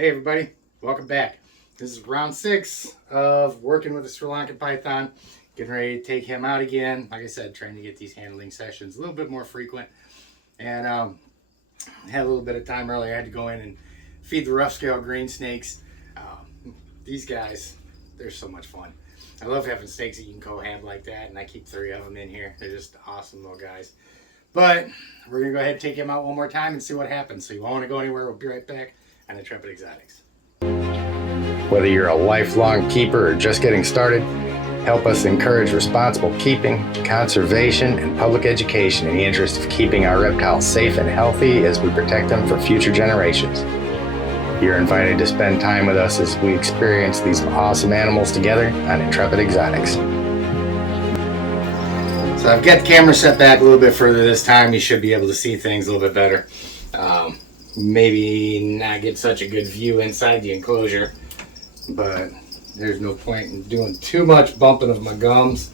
Hey everybody, welcome back. This is round 6 of working with a Sri Lankan python. Getting ready to take him out again. Like I said, trying to get these handling sessions a little bit more frequent. And had a little bit of time earlier. I had to go in and feed the rough scale green snakes. These guys, they're so much fun. I love having snakes that you can co-have like that, and I keep 3 of them in here. They're just awesome little guys. But we're gonna go ahead and take him out one more time and see what happens. So you won't want to go anywhere. We'll be right back on Intrepid Exotics. Whether you're a lifelong keeper or just getting started, help us encourage responsible keeping, conservation, and public education in the interest of keeping our reptiles safe and healthy as we protect them for future generations. You're invited to spend time with us as we experience these awesome animals together on Intrepid Exotics. So I've got the camera set back a little bit further this time. You should be able to see things a little bit better. Maybe not get such a good view inside the enclosure, but there's no point in doing too much bumping of my gums.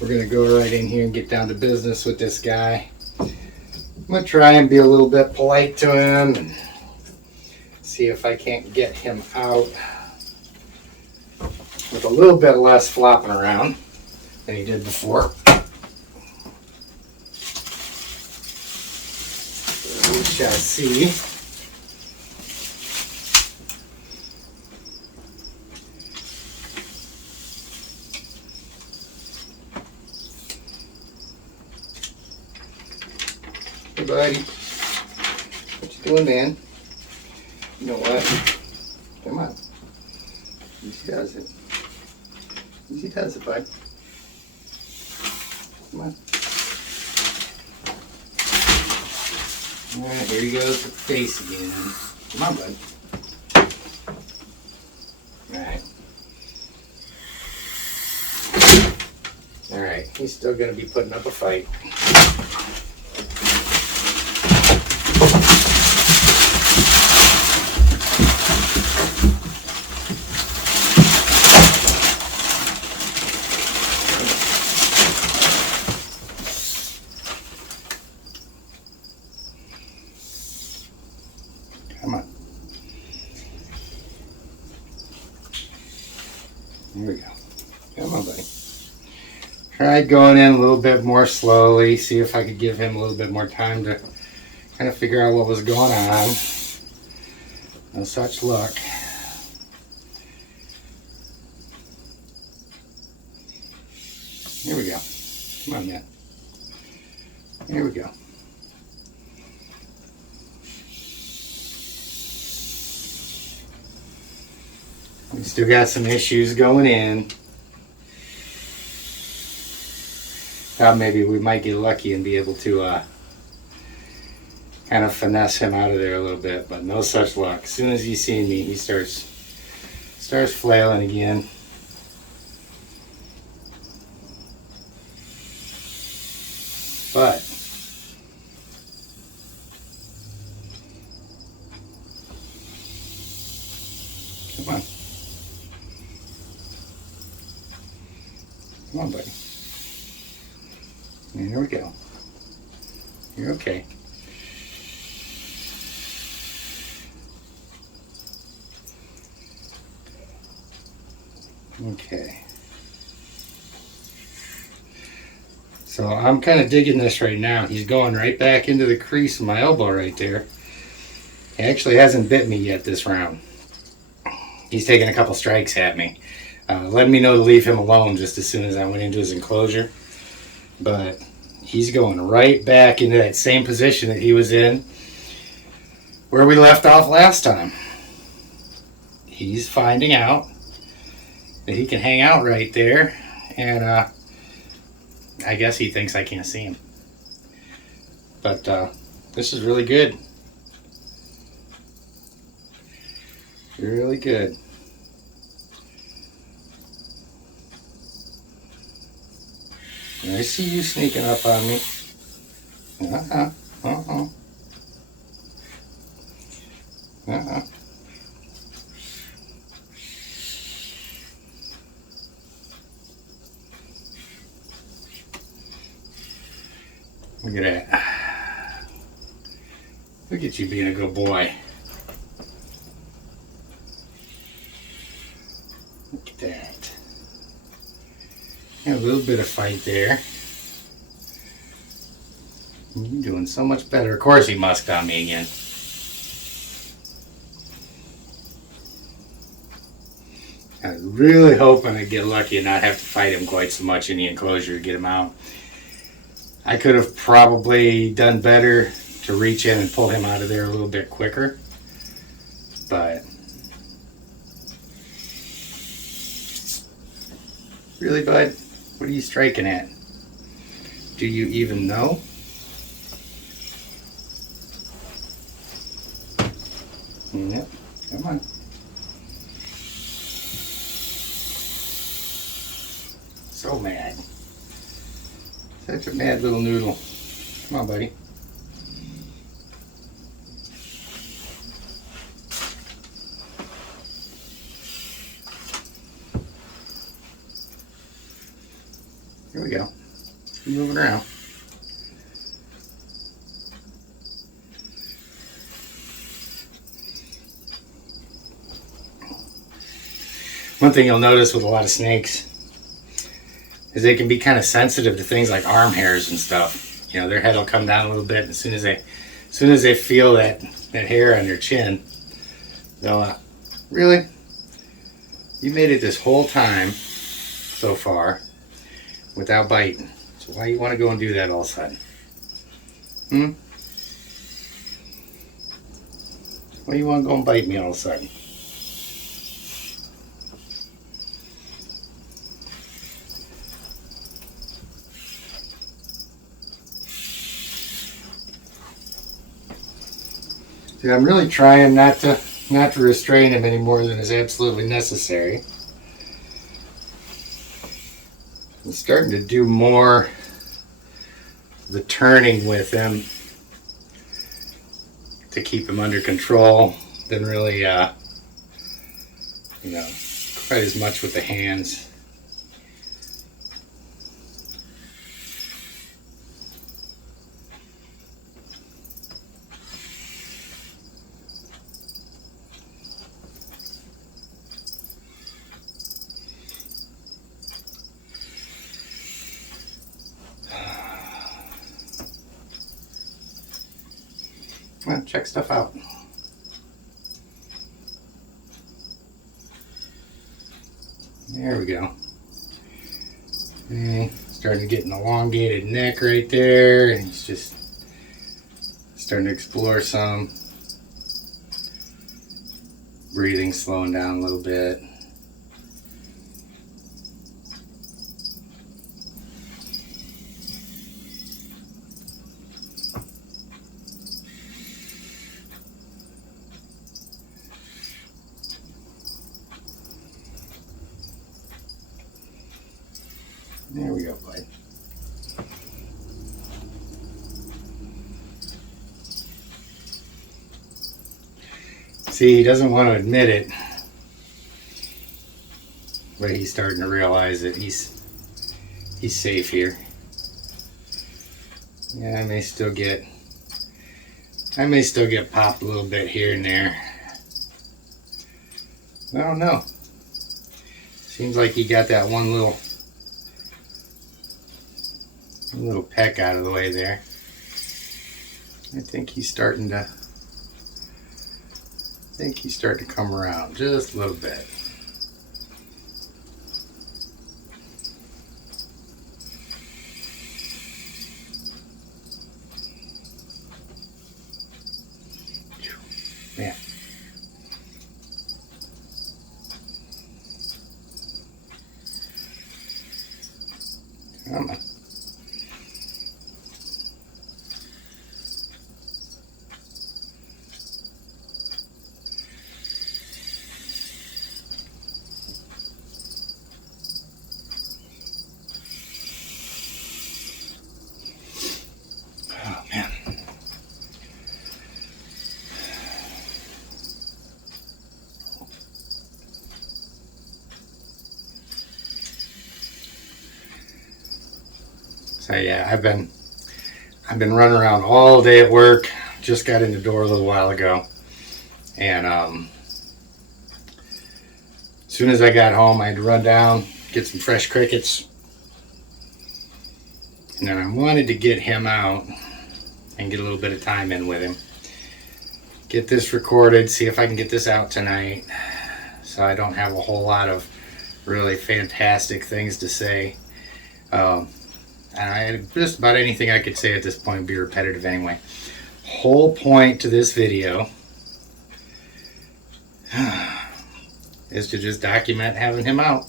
We're gonna go right in here and get down to business with this guy. I'm gonna try and be a little bit polite to him and see if I can't get him out with a little bit less flopping around than he did before. We shall see. Hey buddy, what you doing, man? You know what? Come on. Easy does it. Easy does it, bud. Come on. Alright, here he goes with the face again. Come on, bud. Alright. Alright, he's still going to be putting up a fight. Come on. There we go. Come on, buddy. Tried going in a little bit more slowly, see if I could give him a little bit more time to kind of figure out what was going on. No such luck. Here we go. Come on, man. Here we go. We still got some issues going in. Thought maybe we might get lucky and be able to kind of finesse him out of there a little bit, but no such luck. As soon as he's seen me, he starts flailing again. But come on. Come on, buddy. And here we go. You're okay. Okay. So I'm kind of digging this right now. He's going right back into the crease of my elbow right there. He actually hasn't bit me yet this round. He's taking a couple strikes at me. Letting me know to leave him alone just as soon as I went into his enclosure. But he's going right back into that same position that he was in where we left off last time. He's finding out that he can hang out right there, and I guess he thinks I can't see him. But this is really good. Really good. I see you sneaking up on me. Uh-uh. Look at that. Look at you being a good boy. Look at that. A little bit of fight there. You're doing so much better. Of course he musked on me again. I was really hoping I'd get lucky and not have to fight him quite so much in the enclosure to get him out. I could have probably done better to reach in and pull him out of there a little bit quicker. But really, bud? What are you striking at? Do you even know? Yep, come on. So mad. Such a mad little noodle. Come on, buddy. Here we go. Keep moving around. One thing you'll notice with a lot of snakes is they can be kind of sensitive to things like arm hairs and stuff. You know, their head will come down a little bit, and as soon as they feel that hair on their chin, they'll really? You made it this whole time so far without biting. So why you want to go and do that all of a sudden? Why you want to go and bite me all of a sudden? See, I'm really trying not to restrain him any more than is absolutely necessary. I'm starting to do more the turning with him to keep him under control than really, quite as much with the hands. Come on, check stuff out. There we go. Okay, starting to get an elongated neck right there. And he's just starting to explore some. Breathing slowing down a little bit. There we go, bud. See, he doesn't want to admit it, but he's starting to realize that he's safe here. Yeah, I may still get popped a little bit here and there. I don't know. Seems like he got that one little peck out of the way there. I think he's starting to come around just a little bit. Man. Come on. Oh, man. So yeah, I've been running around all day at work. Just got in the door a little while ago, and as soon as I got home, I had to run down, get some fresh crickets. And then I wanted to get him out and get a little bit of time in with him. Get this recorded, see if I can get this out tonight. So I don't have a whole lot of really fantastic things to say. Just about anything I could say at this point would be repetitive anyway. Whole point to this video is to just document having him out.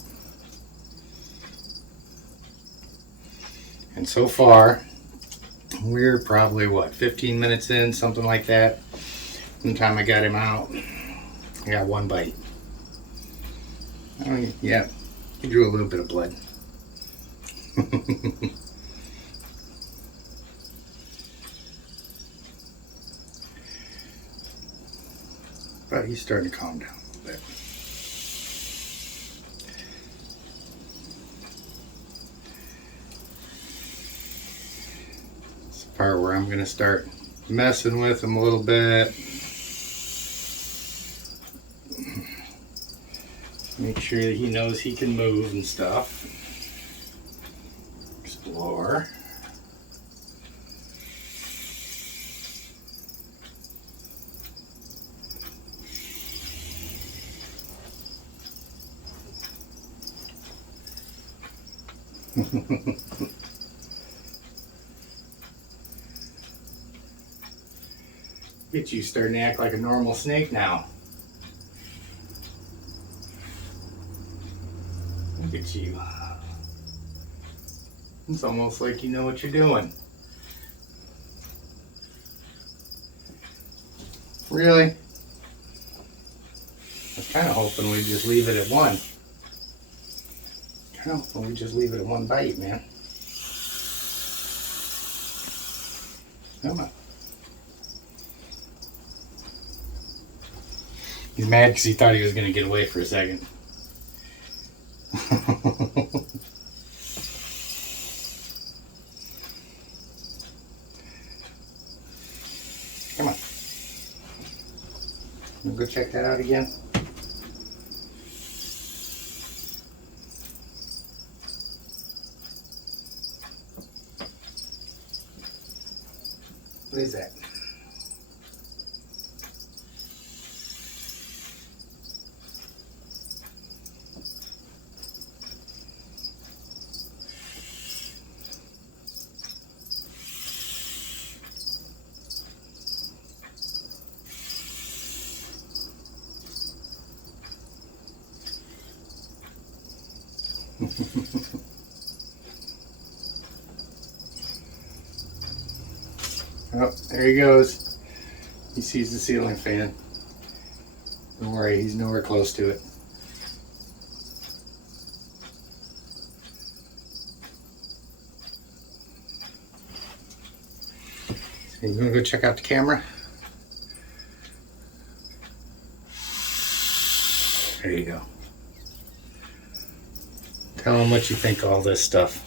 And so far, we're probably, 15 minutes in, something like that. From the time I got him out, I got one bite. Oh, yeah, he drew a little bit of blood. But he's starting to calm down a little bit. It's the part where I'm going to start messing with him a little bit. Make sure that he knows he can move and stuff. Explore. Get you starting to act like a normal snake now. Look at you. It's almost like you know what you're doing. Really? I was kind of hoping we'd just leave it at one. Kind of hoping we'd just leave it at one bite, man. Come on. He's mad because he thought he was going to get away for a second. Come on. We'll go check that out again. What is that? Oh, there he goes. He sees the ceiling fan. Don't worry, he's nowhere close to it. So you gonna go check out the camera? There you go. Tell him what you think of all this stuff.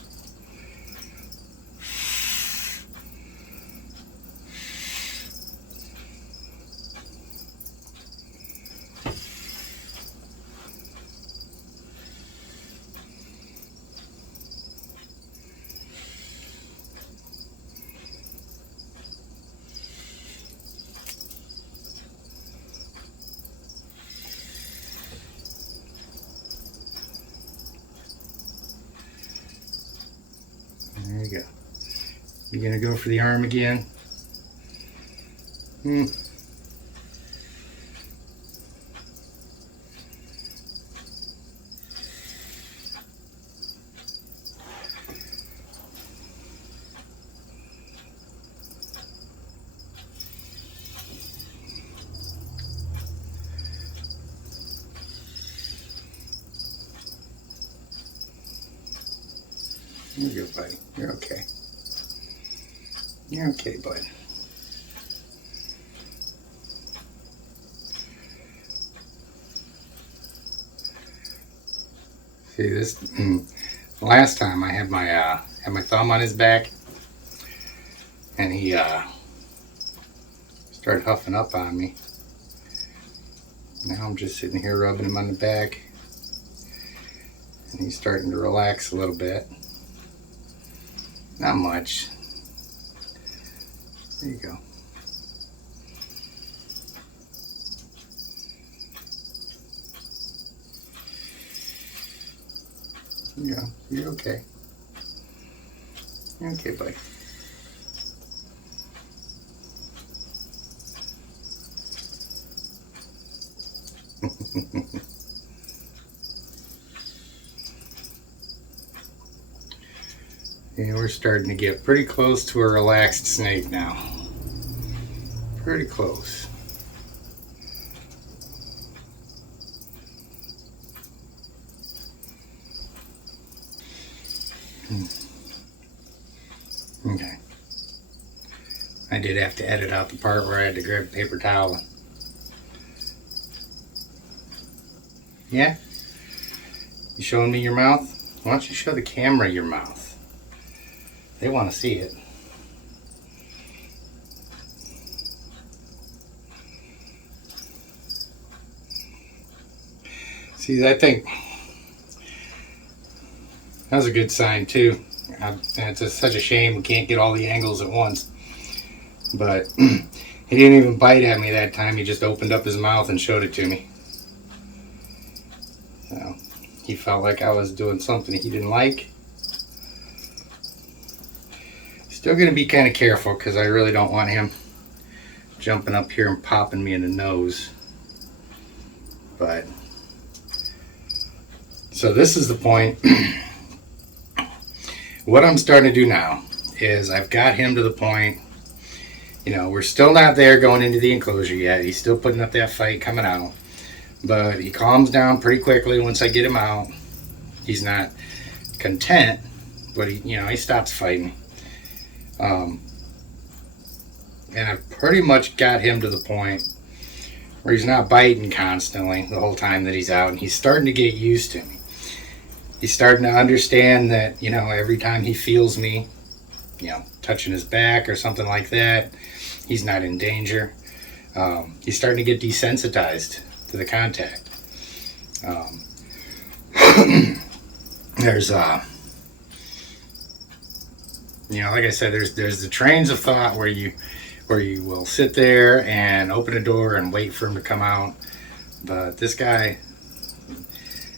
There you go. You gonna go for the arm again? There you go, buddy. You're okay. You're okay, bud. See this? Last time I had my thumb on his back, and he started huffing up on me. Now I'm just sitting here rubbing him on the back. And he's starting to relax a little bit. Not much. There you go. Yeah, you're okay. You're okay, buddy. And we're starting to get pretty close to a relaxed snake now. Pretty close. Okay. I did have to edit out the part where I had to grab a paper towel. Yeah? You showing me your mouth? Why don't you show the camera your mouth? They want to see it. See, I think that was a good sign too. It's such a shame we can't get all the angles at once. But he didn't even bite at me that time. He just opened up his mouth and showed it to me. So he felt like I was doing something he didn't like. Still going to be kind of careful because I really don't want him jumping up here and popping me in the nose. But so this is the point. What I'm starting to do now is I've got him to the point, you know, we're still not there going into the enclosure yet. He's still putting up that fight coming out. But he calms down pretty quickly once I get him out. He's not content, but he stops fighting. And I've pretty much got him to the point where he's not biting constantly the whole time that he's out, and he's starting to get used to me. He's starting to understand that, every time he feels me, touching his back or something like that, he's not in danger. He's starting to get desensitized to the contact. There's like I said, there's the trains of thought where you will sit there and open a door and wait for him to come out. But this guy,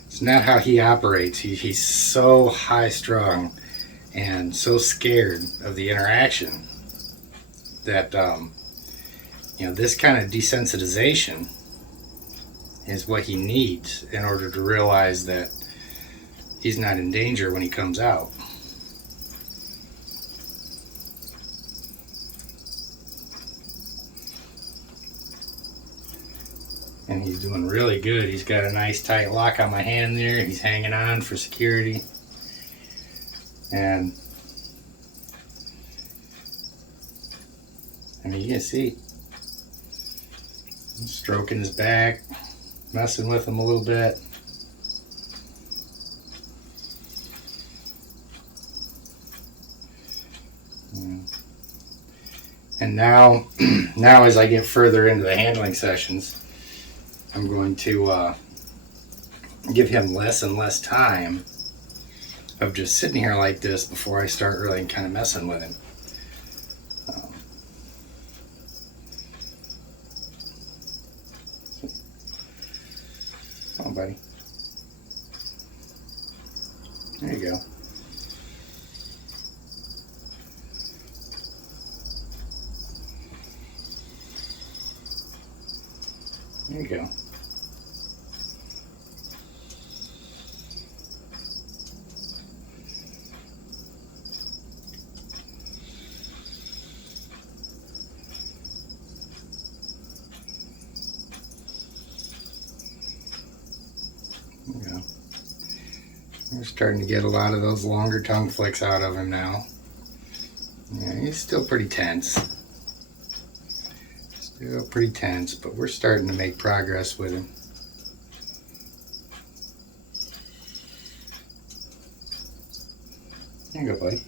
it's not how he operates. He's so high strung and so scared of the interaction that this kind of desensitization is what he needs in order to realize that he's not in danger when he comes out. And he's doing really good. He's got a nice tight lock on my hand there. He's hanging on for security. And you can see, I'm stroking his back, messing with him a little bit. And now as I get further into the handling sessions, I'm going to give him less and less time of just sitting here like this before I start really kind of messing with him. Come on, buddy. There you go. There you go. We're starting to get a lot of those longer tongue flicks out of him now. Yeah, he's still pretty tense. Still pretty tense, but we're starting to make progress with him. There you go, buddy.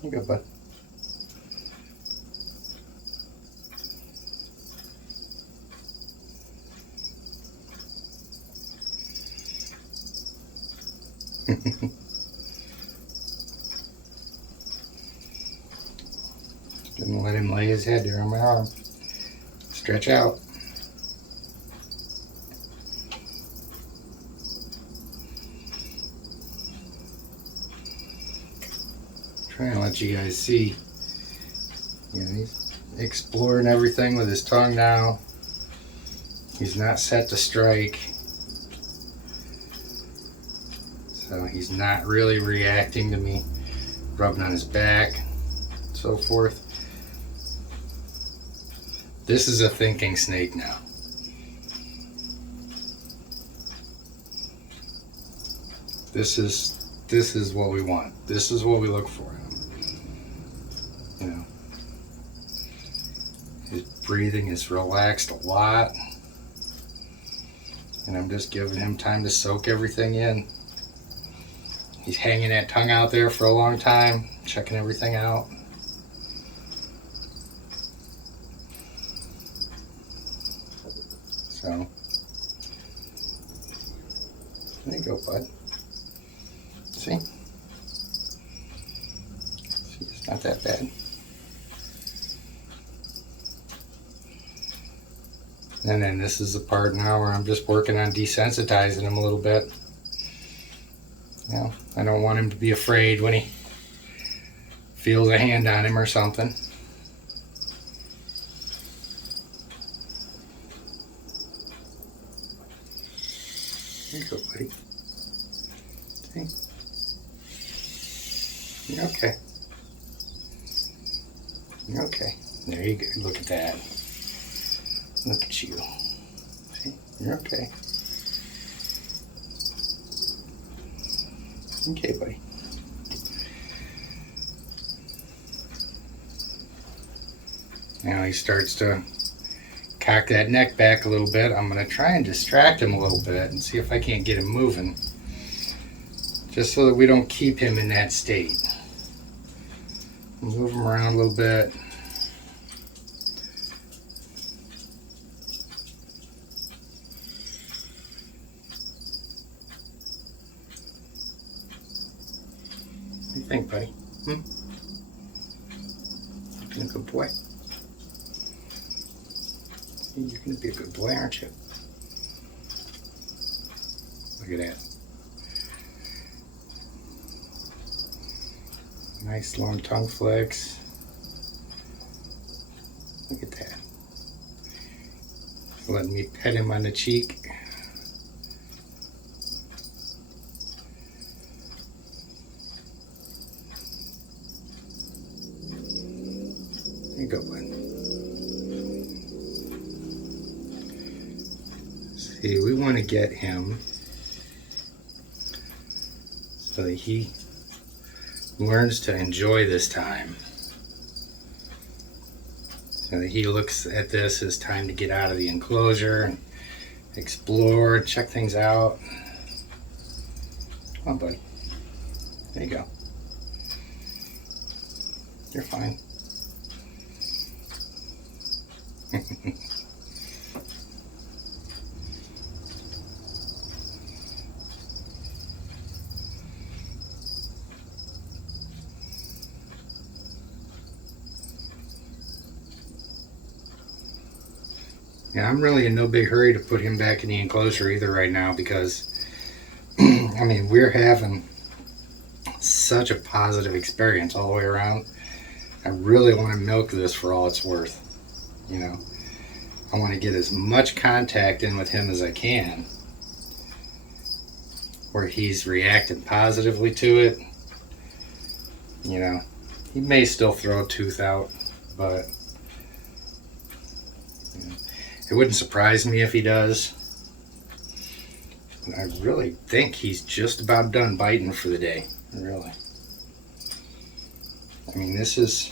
There you go, bud. Didn't let him lay his head there on my arm. Stretch out. Trying to let you guys see. You know, he's exploring everything with his tongue now. He's not set to strike. So he's not really reacting to me rubbing on his back, so forth. This is a thinking snake now. This is what we want. This is what we look for in him. You know, his breathing is relaxed a lot, and I'm just giving him time to soak everything in. He's hanging that tongue out there for a long time, checking everything out. So, there you go, bud. See? See, it's not that bad. And then this is the part now where I'm just working on desensitizing him a little bit. You know, I don't want him to be afraid when he feels a hand on him or something. There you go, buddy. See? You're okay. You're okay. There you go. Look at that. Look at you. See? You're okay. Okay, buddy. Now he starts to cock that neck back a little bit. I'm going to try and distract him a little bit and see if I can't get him moving. Just so that we don't keep him in that state. Move him around a little bit. What do you think, buddy? You're being a good boy. You're going to be a good boy, aren't you? Look at that. Nice long tongue flicks. Look at that. Letting me pet him on the cheek. There you go, bud. See, we want to get him so that he learns to enjoy this time. So that he looks at this as time to get out of the enclosure and explore, check things out. Come on, buddy. There you go. You're fine. Yeah, I'm really in no big hurry to put him back in the enclosure either right now because, I mean, we're having such a positive experience all the way around. I really want to milk this for all it's worth. You know, I want to get as much contact in with him as I can where he's reacting positively to it. You know, he may still throw a tooth out, but it wouldn't surprise me if he does. I really think he's just about done biting for the day. Really. I mean, this is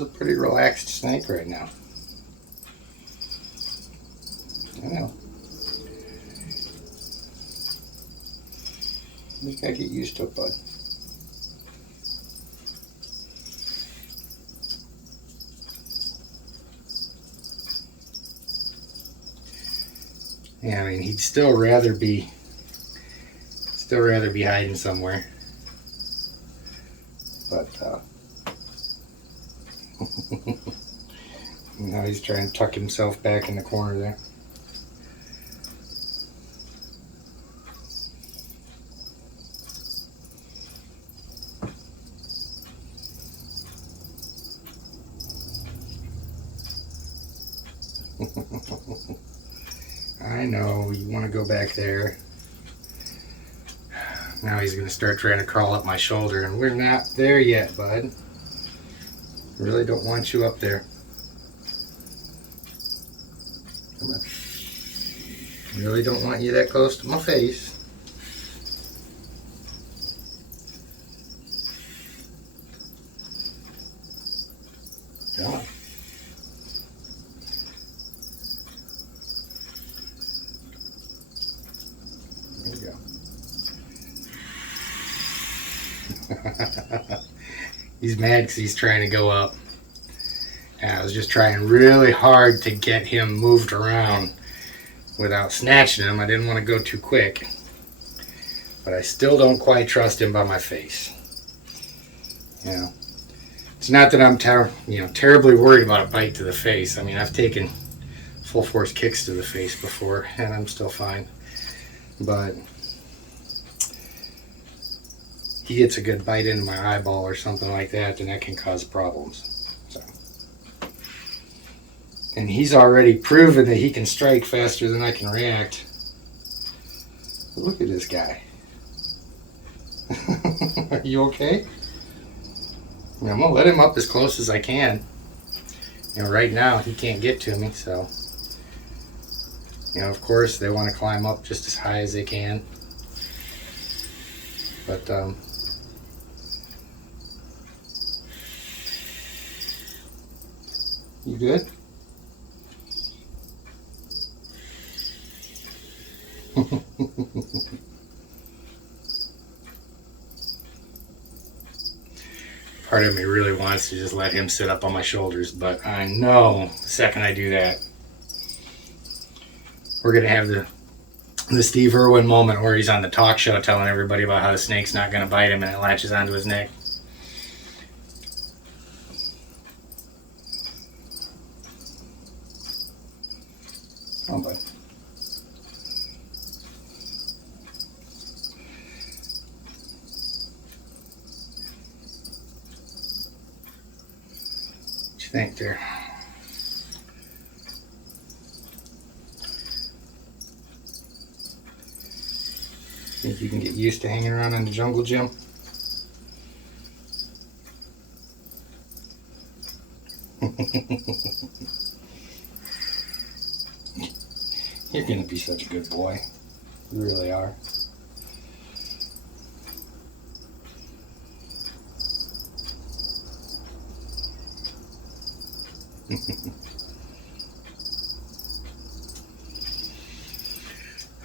a pretty relaxed snake right now. I know. You just gotta get used to it, bud. Yeah, I mean, he'd still rather be Still rather be hiding somewhere. But now he's trying to tuck himself back in the corner there. I know, you want to go back there. Now he's going to start trying to crawl up my shoulder, and we're not there yet, bud. Really don't want you up there. Come on. Really don't want you that close to my face. Come on. There you go. He's mad because he's trying to go up. And I was just trying really hard to get him moved around without snatching him. I didn't want to go too quick. But I still don't quite trust him by my face. You know, it's not that I'm terribly worried about a bite to the face. I mean, I've taken full force kicks to the face before, and I'm still fine. But he gets a good bite into my eyeball or something like that, then that can cause problems. So. And he's already proven that he can strike faster than I can react. Look at this guy. Are you okay? I mean, I'm gonna let him up as close as I can. You know, right now he can't get to me, so you know, of course they want to climb up just as high as they can. But you good? Part of me really wants to just let him sit up on my shoulders, but I know the second I do that, we're going to have the Steve Irwin moment where he's on the talk show telling everybody about how the snake's not going to bite him and it latches onto his neck. Come on, bud. What you think there? Think you can get used to hanging around in the jungle gym? You're gonna be such a good boy. You really are.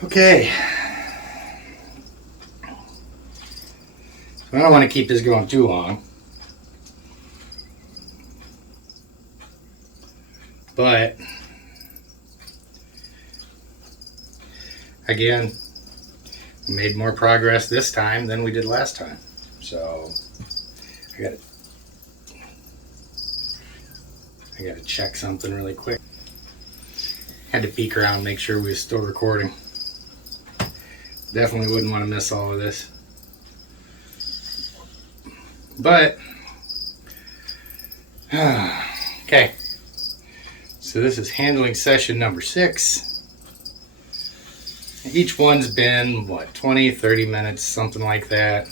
Okay. I don't want to keep this going too long. But again, we made more progress this time than we did last time. So I gotta check something really quick. Had to peek around and make sure we were still recording. Definitely wouldn't want to miss all of this. But okay. So this is handling session number 6. Each one's been, 20, 30 minutes, something like that.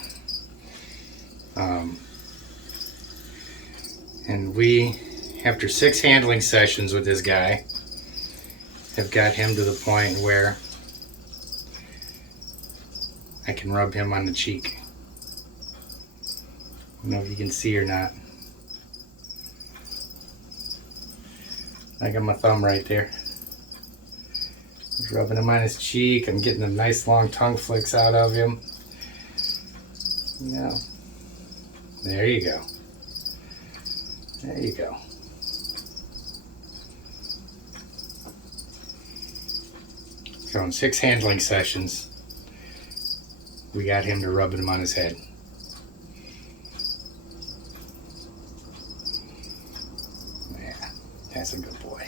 And we, after 6 handling sessions with this guy, have got him to the point where I can rub him on the cheek. I don't know if you can see or not. I got my thumb right there. Just rubbing him on his cheek. I'm getting the nice long tongue flicks out of him. Yeah. There you go. There you go. So in 6 handling sessions, we got him to rubbing him on his head. Yeah, that's a good boy.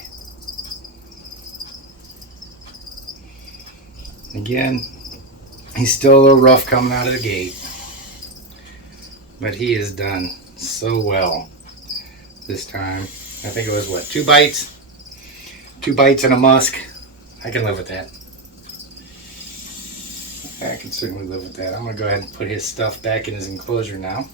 Again, he's still a little rough coming out of the gate, but he has done so well this time. I think it was what, 2 bites? 2 bites and a musk. I can live with that. I can certainly live with that. I'm going to go ahead and put his stuff back in his enclosure now.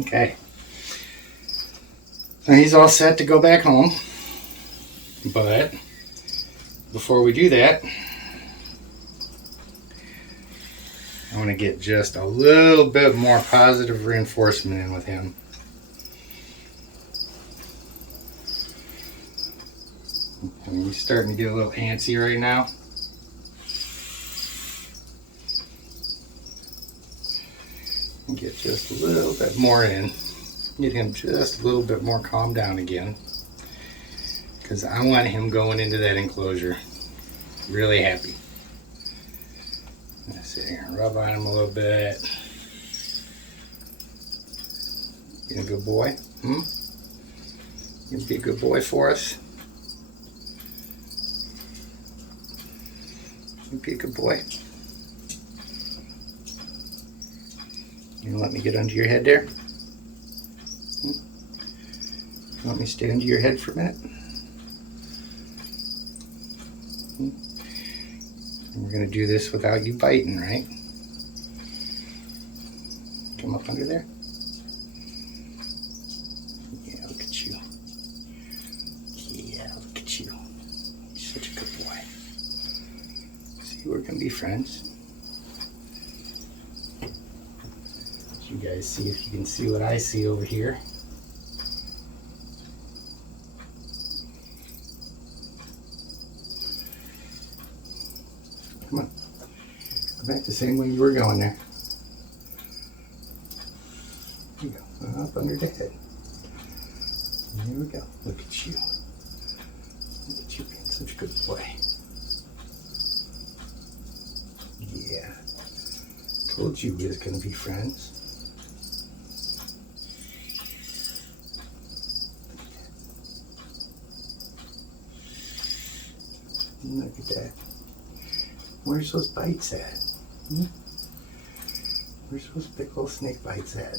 Okay, so he's all set to go back home, but before we do that, I want to get just a little bit more positive reinforcement in with him. And he's starting to get a little antsy right now. Get just a little bit more in, get him just a little bit more calmed down again, because I want him going into that enclosure really happy. Let's see here, rub on him a little bit. You a good boy? You be a good boy for us? You be a good boy? You let me get under your head there? You want me to stay under your head for a minute? And we're going to do this without you biting, right? Come up under there. Yeah, look at you. Yeah, look at you. You're such a good boy. See, we're going to be friends. You guys see if you can see what I see over here. Come on. Go back the same way you were going there. There you go. Up under the head. There we go. Look at you. Look at you being such a good boy. Yeah. Told you we was going to be friends. Look at that. Where's those bites at? Where's those big old snake bites at?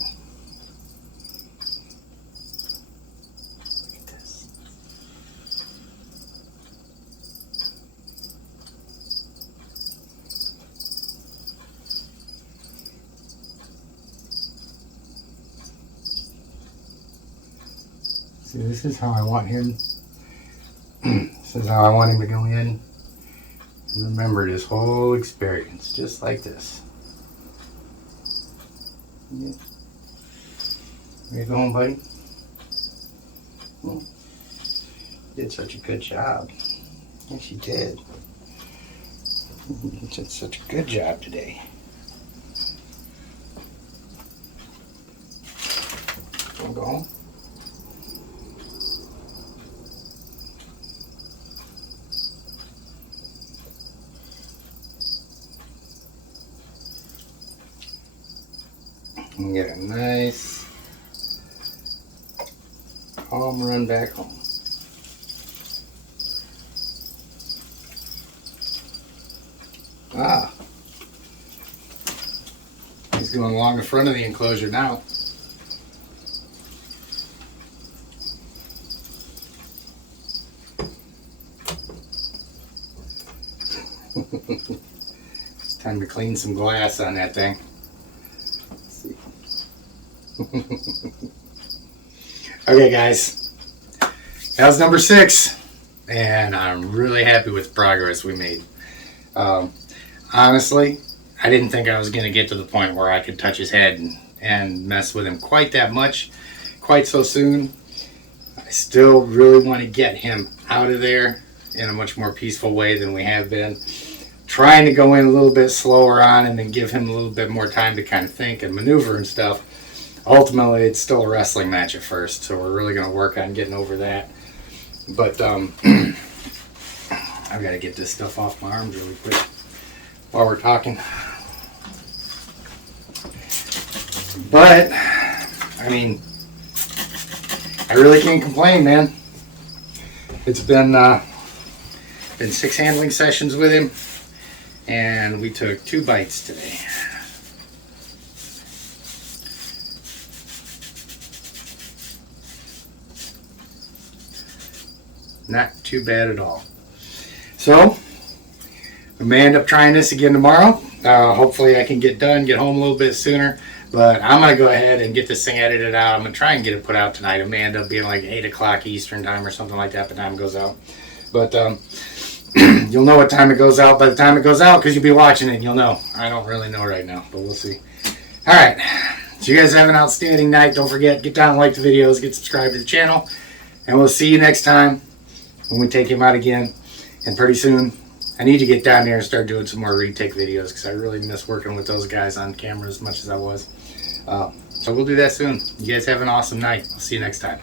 Look at this. See, this is how I want him. This is how I want him to go in and remember this whole experience, just like this. Yeah. Where you going, buddy? You did such a good job. Yes, you did. You did such a good job today. Want to go home? And get a nice calm run back home. Ah, he's going along the front of the enclosure now. Time to clean some glass on that thing. Okay, guys, that was number 6, and I'm really happy with the progress we made. Honestly, I didn't think I was going to get to the point where I could touch his head and mess with him quite that much, quite so soon. I still really want to get him out of there in a much more peaceful way than we have been. Trying to go in a little bit slower on him and give him a little bit more time to kind of think and maneuver and stuff. Ultimately, it's still a wrestling match at first, so we're really going to work on getting over that. But I've got to get this stuff off my arms really quick while we're talking. But, I mean, I really can't complain, man. It's been 6 handling sessions with him, and we took 2 bites today. Not too bad at all. So, we may end up trying this again tomorrow. Hopefully I can get home a little bit sooner. But I'm going to go ahead and get this thing edited out. I'm going to try and get it put out tonight. It may end up being like 8 o'clock Eastern time or something like that by the time it goes out. But you'll know what time it goes out by the time it goes out because you'll be watching it and you'll know. I don't really know right now, but we'll see. All right. So you guys have an outstanding night. Don't forget, get down and like the videos, get subscribed to the channel. And we'll see you next time when we take him out again. And pretty soon, I need to get down there and start doing some more retake videos because I really miss working with those guys on camera as much as I was. So we'll do that soon. You guys have an awesome night. I'll see you next time.